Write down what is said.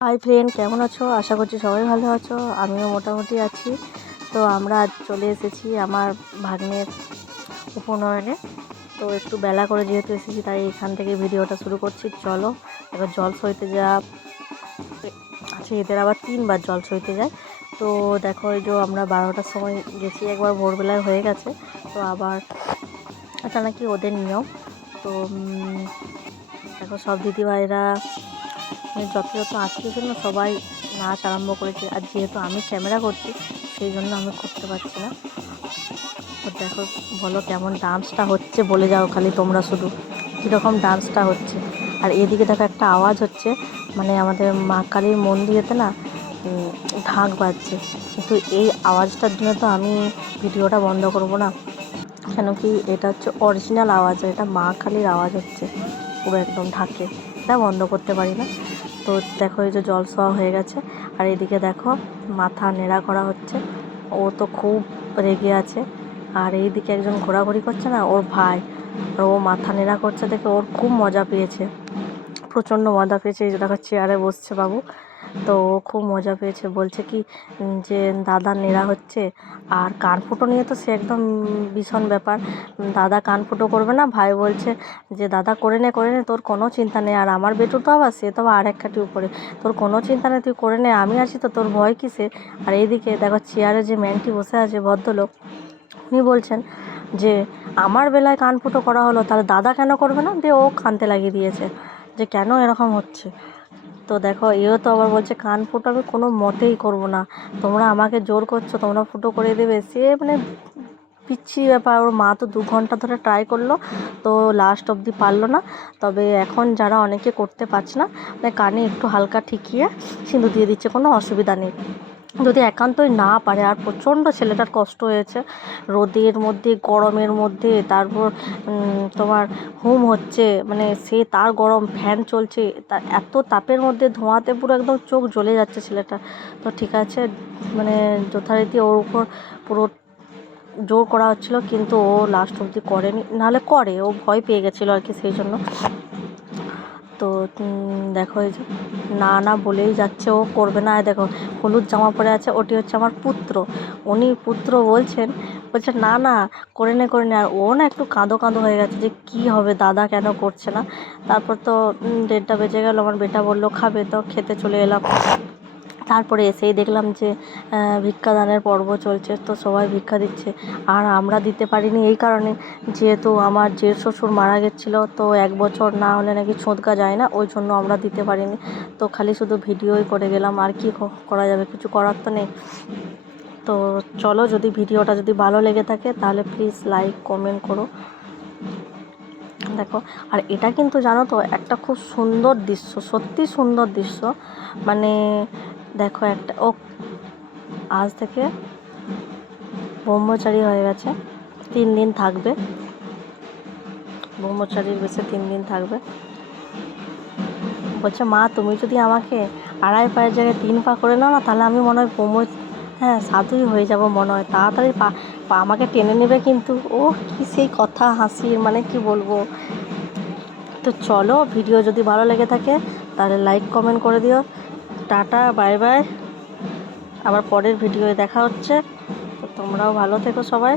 Hi friend, কেমন আছো? আশা করছি সবাই ভালো আছো। আমিও মোটামুটি আছি। তো আমরা আজ চলে এসেছি আমার ভাগ্নের উপনয়নে। তো একটু বেলা করে যেহেতু এসেছি, তাই এখান থেকে ভিডিওটা শুরু করছি। চলো, এবার জল সইতে যা আছে, এদের আবার 3বার জল সইতে যায়। তো দেখো, এই যে আমরা 12টার সময় গেছি, একবার ভোরবেলায় হয়ে গেছে। তো আবার এটা নাকি ওদের নিয়ম। তো দেখো, সব দিদিভাইরা যত আত্মীয় ছিল সবাই নাচ আরম্ভ করেছে। আর যেহেতু আমি ক্যামেরা করছি, সেই জন্য আমি করতে পারছি না। তো দেখো, বলো কেমন ডান্সটা হচ্ছে, বলে যাও খালি তোমরা শুধু কীরকম ডান্সটা হচ্ছে। আর এদিকে দেখো একটা আওয়াজ হচ্ছে, মানে আমাদের মা কালীর মন্দিরেতে না ঢাক বাজছে। কিন্তু এই আওয়াজটার জন্য তো আমি ভিডিওটা বন্ধ করব না, কেন কি এটা হচ্ছে অরিজিনাল আওয়াজ, এটা মা কালীর আওয়াজ হচ্ছে পুরো একদম ঢাকে, এটা বন্ধ করতে পারি না। তো দেখো, এই যে জল ছোঁয়া হয়ে গেছে। আর এদিকে দেখো মাথা নেড়া করা হচ্ছে, ও তো খুব রেগে আছে। আর এইদিকে একজন ঘোরাঘুরি করছে না, ওর ভাই, আর ও মাথা নেড়া করছে দেখে ওর খুব মজা পেয়েছে, প্রচণ্ড মজা পেয়েছে। এই যে দেখো চেয়ারে বসছে বাবু, তো ও খুব মজা পেয়েছে। বলছে কি যে দাদা নেড়া হচ্ছে। আর কান ফুটো নিয়ে তো সে একদম ভীষণ ব্যাপার, দাদা কান ফুটো করবে না, ভাই বলছে যে দাদা করে নে তোর কোনো চিন্তা নেই। আর আমার বেটু তো আবার, সে তো আবার আরেক কাঠি উপরে, তোর কোনো চিন্তা নেই, তুই করে নে, আমি আছি তো, তোর ভয় কিসে। আর এইদিকে দেখো চেয়ারে যে ম্যানটি বসে আছে ভদ্রলোক, উনি বলছেন যে আমার বেলায় কান ফুটো করা হলো, তাহলে দাদা কেন করবে না, দিয়ে ও কানতে লাগিয়ে দিয়েছে যে কেন এরকম হচ্ছে। তো দেখো, এও তো আবার বলছে কান ফুটো আমি কোনো মতেই করব না, তোমরা আমাকে জোর করছো, তোমরা ফুটো করে দেবে। সে মানে পিচ্ছি ব্যাপার। ওর মা তো 2 ঘন্টা ধরে ট্রাই করলো, তো লাস্ট অবধি পারলো না। তবে এখন যারা অনেকে করতে পারছে না, মানে কানে একটু হালকা ঠিকিয়ে সিঁদুর দিয়ে দিচ্ছে, কোনো অসুবিধা নেই। যদি একান্তই না পারে, আর প্রচণ্ড ছেলেটার কষ্ট হয়েছে, রোদের মধ্যে গরমের মধ্যে, তারপর তোমার হুম হচ্ছে, মানে সে তার গরম, ফ্যান চলছে, তার এত তাপের মধ্যে ধোঁয়াতে পুরো একদম চোখ জ্বলে যাচ্ছে ছেলেটা। তো ঠিক আছে, মানে যথারীতি ওর উপর পুরো জোর করা হচ্ছিলো, কিন্তু ও লাস্ট অবধি করেনি, নাহলে করে, ও ভয় পেয়ে গেছিলো আর কি, সেই জন্য। তো দেখো, এই যে না না বলেই যাচ্ছে, ও করবে না। দেখো হলুদ জামা পরে আছে, ওটি হচ্ছে আমার পুত্র। উনি পুত্র বলছে না না করে নে। আর ও না একটু কাঁদো কাঁদো হয়ে গেছে যে কি হবে, দাদা কেন করছে না। তারপর তো 1:30টা বেজে গেল, আমার বেটা বললো খাবে, তো খেতে চলে এলাম। তারপরে এসেই দেখলাম যে ভিক্ষাদানের পর্ব চলছে, তো সবাই ভিক্ষা দিচ্ছে। আর আমরা দিতে পারিনি এই কারণে, যেহেতু আমার জেঠ শ্বশুর মারা গেছিলো, তো 1 বছর না হলে নাকি ছোঁদকা যায় না, ওই জন্য আমরা দিতে পারিনি। তো খালি শুধু ভিডিওই করে গেলাম, আর কি করা যাবে, কিছু করার তো নেই। তো চলো, যদি ভিডিওটা যদি ভালো লেগে থাকে তাহলে প্লিজ লাইক কমেন্ট করো। দেখো, আর এটা কিন্তু জানো তো একটা খুব সুন্দর দৃশ্য, সত্যি সুন্দর দৃশ্য। মানে দেখো, একটা ও আজ থেকে ব্রহ্মচারী হয়ে গেছে, 3 দিন থাকবে, ব্রহ্মচারীর বেশে 3 দিন থাকবে। বলছে মা, তুমি যদি আমাকে 2.5 পায়ের জায়গায় 3 পা করে নাও না, তাহলে আমি মনে হয় সাধুই হয়ে যাব মনে হয়, তাড়াতাড়ি পা আমাকে টেনে নেবে। কিন্তু ও কি সেই কথা, হাসির মানে কি বলবো। তো চলো, ভিডিও যদি ভালো লেগে থাকে তাহলে লাইক কমেন্ট করে দিও। টাটা, বাই বাই, আবার পরের ভিডিওয়ে দেখা হচ্ছে। তো তোমরাও ভালো থেকো সবাই।